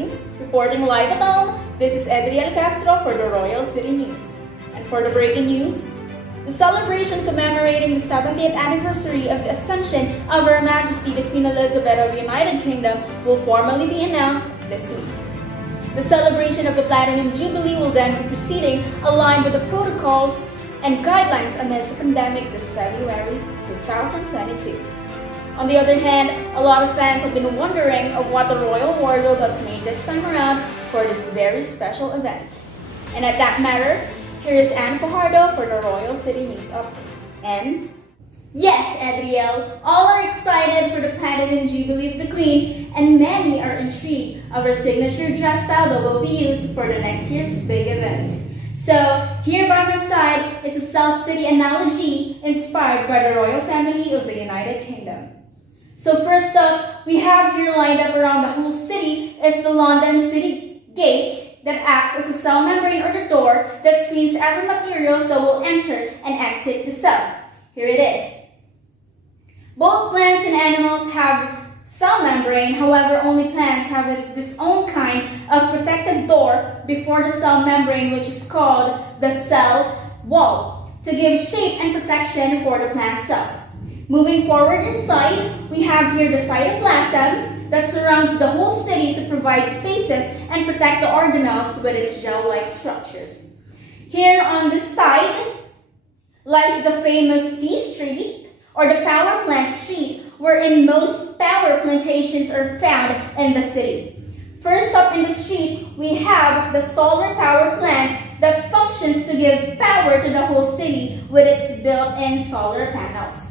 Philippines. Reporting live at home, this is Edrielle Castro for the Royal City News. And for the breaking news, the celebration commemorating the 70th anniversary of the Ascension of Her Majesty the Queen Elizabeth of the United Kingdom will formally be announced this week. The celebration of the Platinum Jubilee will then be proceeding aligned with the protocols and guidelines amidst the pandemic this February 2022. On the other hand, a lot of fans have been wondering of what the royal wardrobe has made this time around for this very special event. And at that matter, here is Anne Fajardo for the Royal City News Update. And yes, Edrielle, all are excited for the Platinum Jubilee of the Queen, and many are intrigued of her signature dress style that will be used for the next year's big event. So, here by my side is a South City analogy inspired by the royal family of the United Kingdom. So first up, we have here lined up around the whole city is the London City Gate that acts as a cell membrane or the door that screens every materials that will enter and exit the cell. Here it is. Both plants and animals have cell membrane, however, only plants have this own kind of protective door before the cell membrane, which is called the cell wall, to give shape and protection for the plant cells. Moving forward inside, we have here the cytoplasm that surrounds the whole city to provide spaces and protect the organelles with its gel-like structures. Here on this side lies the famous P Street, or the power plant street, wherein most power plantations are found in the city. First up in the street, we have the solar power plant that functions to give power to the whole city with its built-in solar panels.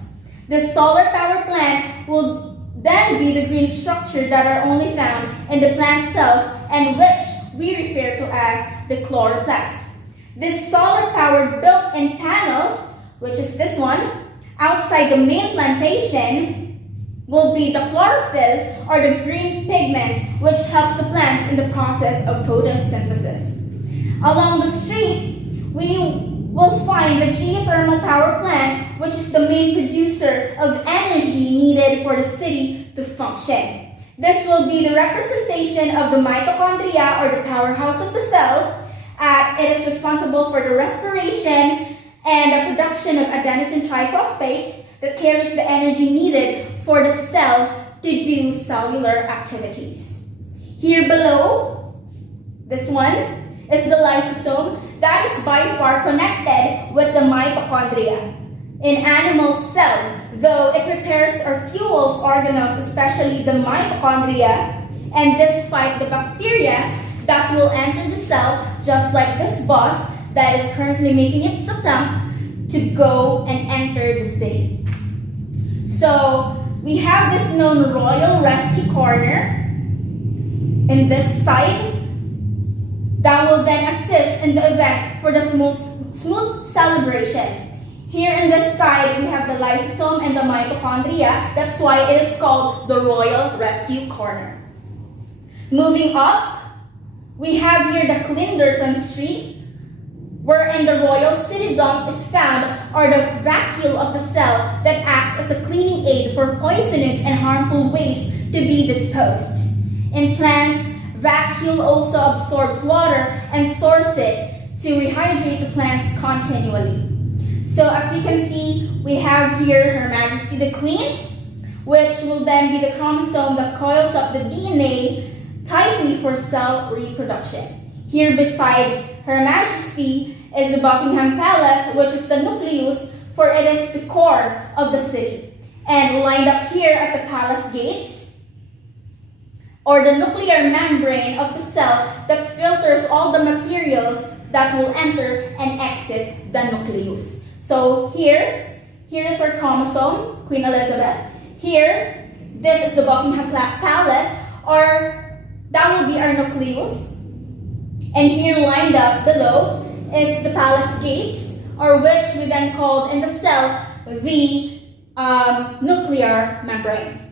This solar power plant will then be the green structure that are only found in the plant cells and which we refer to as the chloroplast. This solar-powered built-in panels, which is this one, outside the main plantation, will be the chlorophyll or the green pigment which helps the plants in the process of photosynthesis. Along the street, we will find the geothermal power plant, which is the main producer of energy needed for the city to function. This will be the representation of the mitochondria or the powerhouse of the cell. It is responsible for the respiration and the production of adenosine triphosphate that carries the energy needed for the cell to do cellular activities. Here below, this one is the lysosome that is by far connected with the mitochondria. In animal cell, though it prepares or fuels organelles, especially the mitochondria, and this fight the bacteria that will enter the cell, just like this bus that is currently making its attempt to go and enter the city. So we have this known Royal Rescue Corner in this side that will then assist in the event for the smooth celebration. Here in this side, we have the lysosome and the mitochondria. That's why it is called the Royal Rescue Corner. Moving up, we have here the Clinderton Street, wherein the Royal City Dump is found, or the vacuole of the cell that acts as a cleaning aid for poisonous and harmful waste to be disposed. In plants, vacuole also absorbs water and stores it to rehydrate the plants continually. So as you can see, we have here Her Majesty the Queen, which will then be the chromosome that coils up the DNA tightly for cell reproduction. Here beside Her Majesty is the Buckingham Palace, which is the nucleus, for it is the core of the city. And lined up here at the palace gates, or the nuclear membrane of the cell that filters all the materials that will enter and exit the nucleus. So here is our chromosome, Queen Elizabeth. Here, this is the Buckingham Palace, or that will be our nucleus. And here lined up below is the palace gates, or which we then called in the cell the nuclear membrane.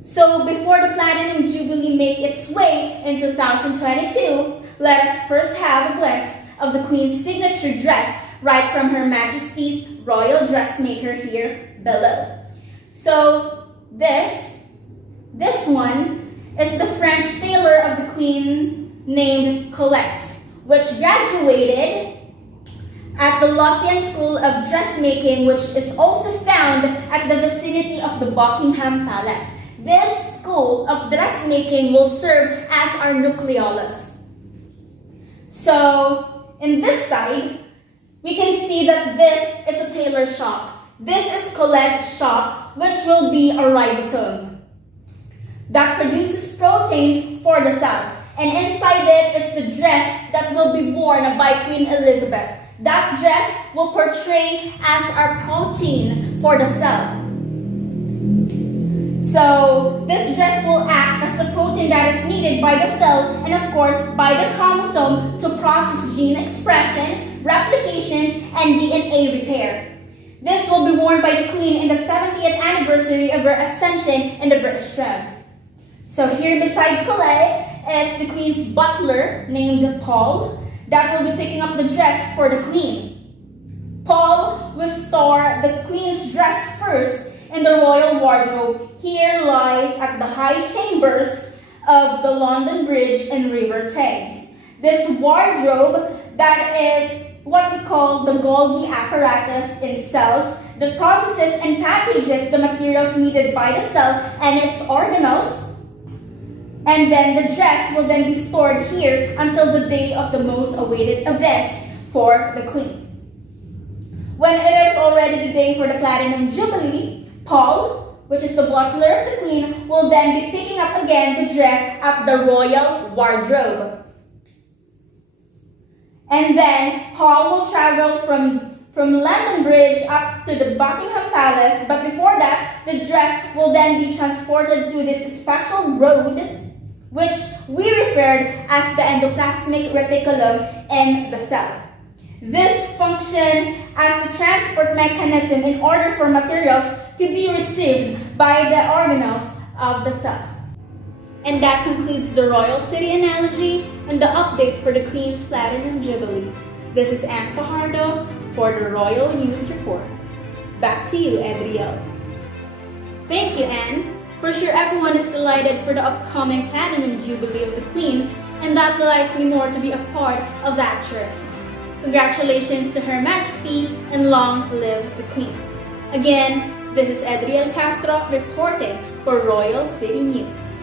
So before the Platinum Jubilee make its way in 2022, let us first have a glimpse of the Queen's signature dress right from Her Majesty's Royal Dressmaker here below. So this one is the French tailor of the Queen named Colette, which graduated at the Lothian School of Dressmaking, which is also found at the vicinity of the Buckingham Palace. This school of dressmaking will serve as our nucleolus. So, in this side, we can see that this is a tailor shop. This is Colette's shop, which will be a ribosome that produces proteins for the cell. And inside it is the dress that will be worn by Queen Elizabeth. That dress will portray as our protein for the cell. So, this dress will act as the protein that is needed by the cell and of course by the chromosome to process gene expression, replications, and DNA repair. This will be worn by the Queen in the 70th anniversary of her ascension in the British throne. So here beside Colette is the Queen's butler named Paul that will be picking up the dress for the Queen. Paul will store the Queen's dress first in the royal wardrobe. Here lies at the high chambers of the London Bridge and River Thames. This wardrobe that is what we call the Golgi apparatus in cells that processes and packages the materials needed by the cell and its organelles. And then the dress will then be stored here until the day of the most awaited event for the Queen. When it is already the day for the Platinum Jubilee, Paul, which is the butler of the Queen, will then be picking up again the dress at the royal wardrobe. And then Paul will travel from London Bridge up to the Buckingham Palace, but before that, the dress will then be transported to this special road, which we referred as the endoplasmic reticulum in the cell. This functions as the transport mechanism in order for materials to be received by the organelles of the cell. And that concludes the Royal City analogy and the update for the Queen's Platinum Jubilee. This is Anne Fajardo for the Royal News Report. Back to you, Edrielle. Thank you, Anne. For sure, everyone is delighted for the upcoming Platinum Jubilee of the Queen, and that delights me more to be a part of that journey. Congratulations to Her Majesty, and long live the Queen. Again, this is Edrielle Castro reporting for Royal City News.